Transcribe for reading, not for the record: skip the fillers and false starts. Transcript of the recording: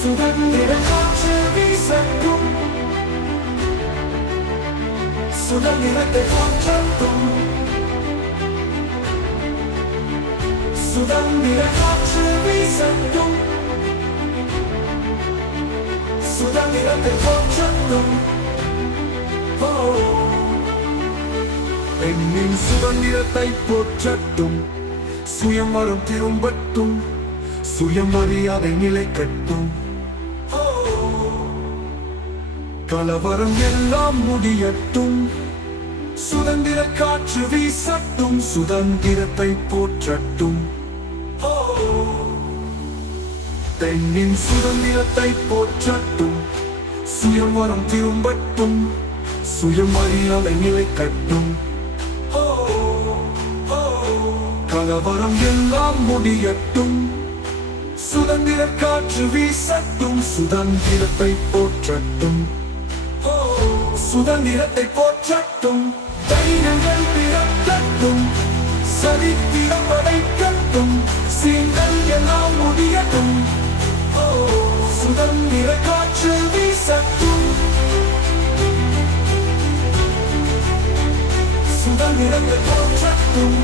சுதந்திர காற்று வீசட்டும், சுதந்திரத்தை போற்றட்டும். சுதந்திர காற்று வீசட்டும், சுதந்திரத்தை போற்றட்டும். பெண்ணின் சுதந்திரத்தை போற்றட்டும், சுயமரம் திரும்பட்டும், சுயமரியாதை நிலைக்கட்டும். கலவரம் எல்லாம் முடியட்டும், சுதந்திர காற்று வீசட்டும், சுதந்திரத்தை போற்றட்டும். பெண்ணின் சுதந்திரத்தை போற்றட்டும், சுயமரம் திரும்பட்டும், சுயமரியாதை நிலைக்கட்டும். கலவரம் எல்லாம் முடியட்டும், சுதந்திர காற்று வீசட்டும், சுதந்திரத்தை போற்றட்டும். சுதந்திரத்தை போற்றட்டும். தைரியங்கள் பிறக்கட்டும், சரித்திரம் படைக்கட்டும், சீங்கள் எல்லாம் முடியட்டும். சுதந்திர காற்று வீசட்டும், சுதந்திரத்தை போற்றட்டும்.